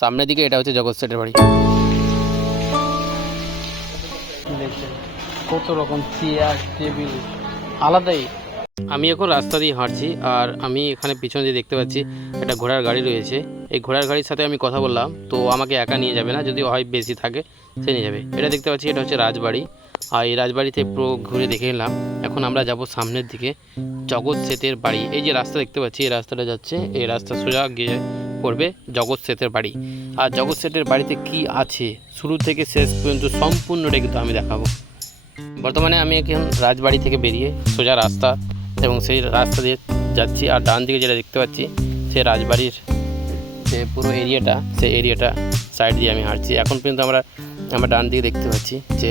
সামনের দিকে এটা হচ্ছে জগৎ সেটের বাড়ি। কত রকম চেয়ার টেবিল আলাদাই। আমি এখন রাস্তা দিয়ে হাঁটছি আর আমি এখানে পিছনে দিয়ে দেখতে পাচ্ছি একটা ঘোড়ার গাড়ি রয়েছে। এই ঘোড়ার গাড়ির সাথে আমি কথা বললাম, তো আমাকে একা নিয়ে যাবে না, যদি হয় বেশি থাকে সে নিয়ে যাবে। এটা দেখতে পাচ্ছি এটা হচ্ছে রাজবাড়ি, আর এই রাজবাড়িতে পুরো ঘুরে দেখে নিলাম। এখন আমরা যাব সামনের দিকে জগৎ সেতের বাড়ি। এই যে রাস্তা দেখতে পাচ্ছি এই রাস্তাটা যাচ্ছে, এই রাস্তা সোজা গিয়ে পড়বে জগৎ সেতের বাড়ি। আর জগৎ সেটের বাড়িতে কি আছে শুরু থেকে শেষ পর্যন্ত সম্পূর্ণটা কিন্তু আমি দেখাবো। বর্তমানে আমি এখন রাজবাড়ি থেকে বেরিয়ে সোজা রাস্তা এবং সেই রাস্তা দিয়ে যাচ্ছি, আর ডান দিকে যেটা দেখতে পাচ্ছি সে রাজবাড়ির যে পুরো এরিয়াটা, সেই এরিয়াটা সাইড দিয়ে আমি হাঁটছি। এখন পর্যন্ত আমরা ডান দিকে দেখতে পাচ্ছি যে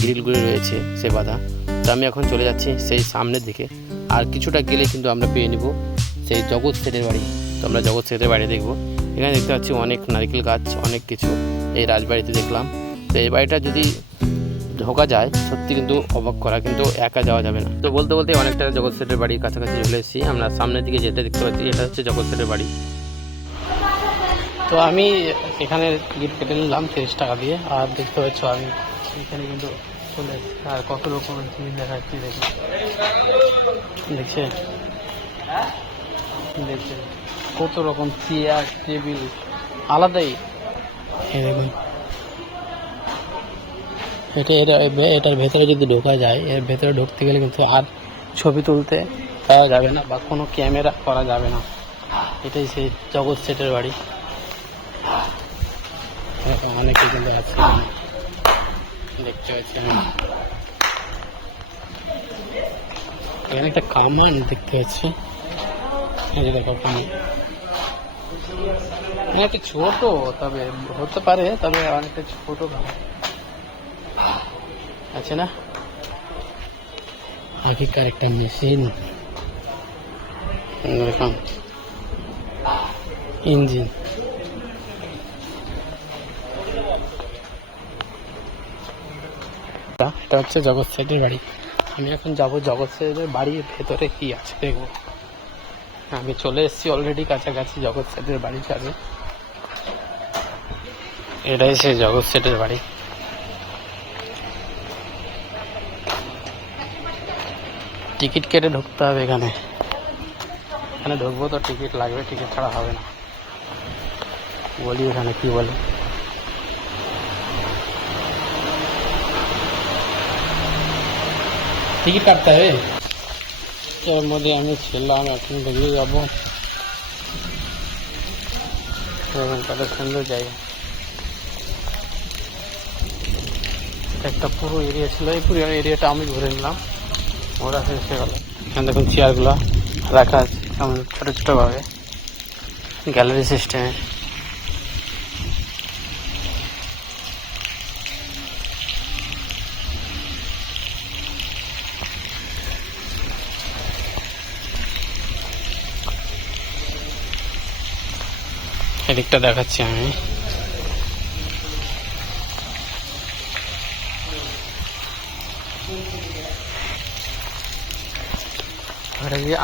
গ্রিলগুলি রয়েছে সে বাধা। তো আমি এখন চলে যাচ্ছি সেই সামনের দিকে, আর কিছুটা গেলে কিন্তু আমরা পেয়ে নেব সেই জগৎ সেটের বাড়ি। তো আমরা জগৎ সেটের বাড়ি দেখব। এখানে দেখতে পাচ্ছি অনেক নারকেল গাছ, অনেক কিছু এই রাজবাড়িতে দেখলাম। তো এই বাড়িটা যদি ঢোকা যায় সত্যি কিন্তু অবাক করা, কিন্তু একা যাওয়া যাবে না। তো বলতে বলতে অনেকটা জগৎ সেটের বাড়ির কাছাকাছি চলে এসেছি। আমরা সামনের দিকে যেটা দেখতে পাচ্ছি এটা হচ্ছে জগৎ সেটের বাড়ি। তো আমি এখানে টিকিট কেটে নিলাম 30 টাকা দিয়ে, আর দেখতে পাচ্ছ আমি এখানে কিন্তু চলে এসেছি। আর কত রকমের জিনিস দেখাচ্ছি, দেখি দেখছে দেখছে কত রকম চেয়ার টেবিল আলাদাই। এই দেখুন এটার ভেতরে যদি ঢোকা যায়, এর ভেতরে ঢুকতে গেলে কিন্তু আর ছবি তুলতে পাওয়া যাবে না বা কোনো ক্যামেরা করা যাবে না। এটাই সেই জগৎ সেটের বাড়ি। অনেকে কিন্তু আছে দেখতে পাচ্ছি আমি। এখানে একটা কামান দেখতে পাচ্ছি, এই যে দেখো কামান। একটা ছোট তবে হতে পারে, তবে অনেকটা ছোট আছে না। আগেকার একটা মেশিন, দেখুন ইঞ্জিন। এটা হচ্ছে জগৎ সেটের বাড়ি। আমি এখন যাব জগৎ সেটের বাড়ির ভেতরে কি আছে দেখবো। আমি চলে এসেছি অলরেডি কাছাকাছি জগৎ সেটের বাড়ির কাছে। এটাই সেই জগৎ সেটের বাড়ি। টিকিট কেটে ঢুকতে হবে এখানে। এখানে ঢুকবো তো টিকিট লাগবে, টিকিট ছাড়া হবে না। বলি এখানে কি বলে, টিকিট কাটতে হবে। এর মধ্যে আমি ছিলাম, এখন বেরিয়ে যাবো। তাহলে সুন্দর জায়গা, একটা পুরো এরিয়া ছিল, এই পুরো এরিয়াটা আমি ঘুরে নিলাম। ওরা শেষ হয়ে গেল। এখানে দেখুন চেয়ারগুলো রাখা আছে কেমন ছোটো ছোটোভাবে, গ্যালারি সিস্টেমে। এদিকটা দেখাচ্ছি আমি।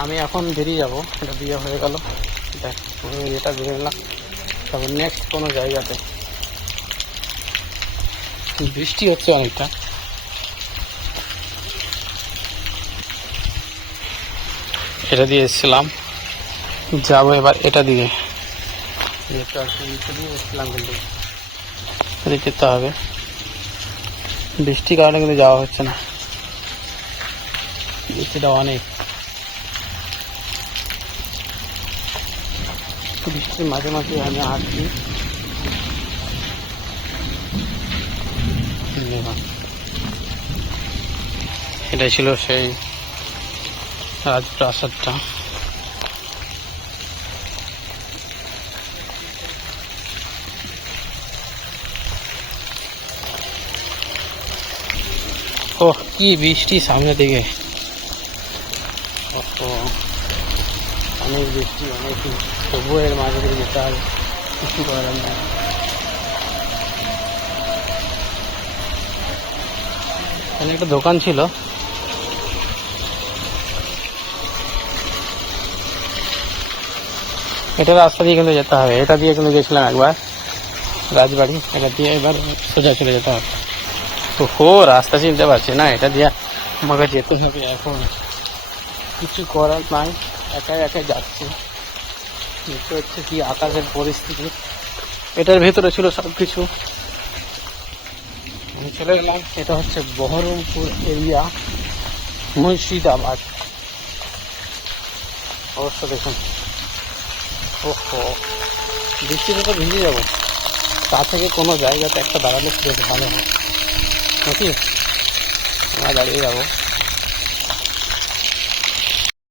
আমি এখন বেরিয়ে যাবো, এটা বিয়ে হয়ে গেল। দেখ এটা বেরিয়ে নিলাম, তারপর নেক্সট কোনো জায়গাতে। বৃষ্টি হচ্ছে অনেকটা। এটা দিয়ে এসেছিলাম, যাবো এবার এটা দিয়ে। এটা দিয়ে এসেছিলাম কিন্তু যেতে হবে, বৃষ্টির কারণে কিন্তু যাওয়া হচ্ছে না। বৃষ্টিটা অনেক, বৃষ্টির মাঝে মাঝে আমি হাঁটছি। এটাই ছিল সেই রাজপ্রাসাদটা। ও কি বৃষ্টি সামনে দিকে, অনেক বৃষ্টি, অনেক। তবুও এর মাঝে দিয়ে যেতে হবে, কিছু করার নেই। এখানে একটা দোকান ছিল, এটা রাস্তা দিয়ে কিন্তু যেতে হবে। এটা দিয়ে কিন্তু গেছিলাম একবার, রাজবাড়ি, এটা দিয়ে এবার সোজা চলে যেতে হবে। তো রাস্তা চিনতে পারছি না, এটা দিয়ে আমাকে যেতে হবে। এখন কিছু করার নাই, একাই একাই যাচ্ছে। দেখতে হচ্ছে কি আকাশের পরিস্থিতি। এটার ভেতরে ছিল সব কিছু, আমি চলে গেলাম। এটা হচ্ছে বহরমপুর এরিয়া, মুর্শিদাবাদ। অবশ্য দেখুন, ওহো, বৃষ্টিতে তো ভিজে যাবো, তার থেকে কোনো জায়গাতে একটা দাঁড়ালে বেশ ভালো হয় নাকি। আমরা দাঁড়িয়ে যাবো।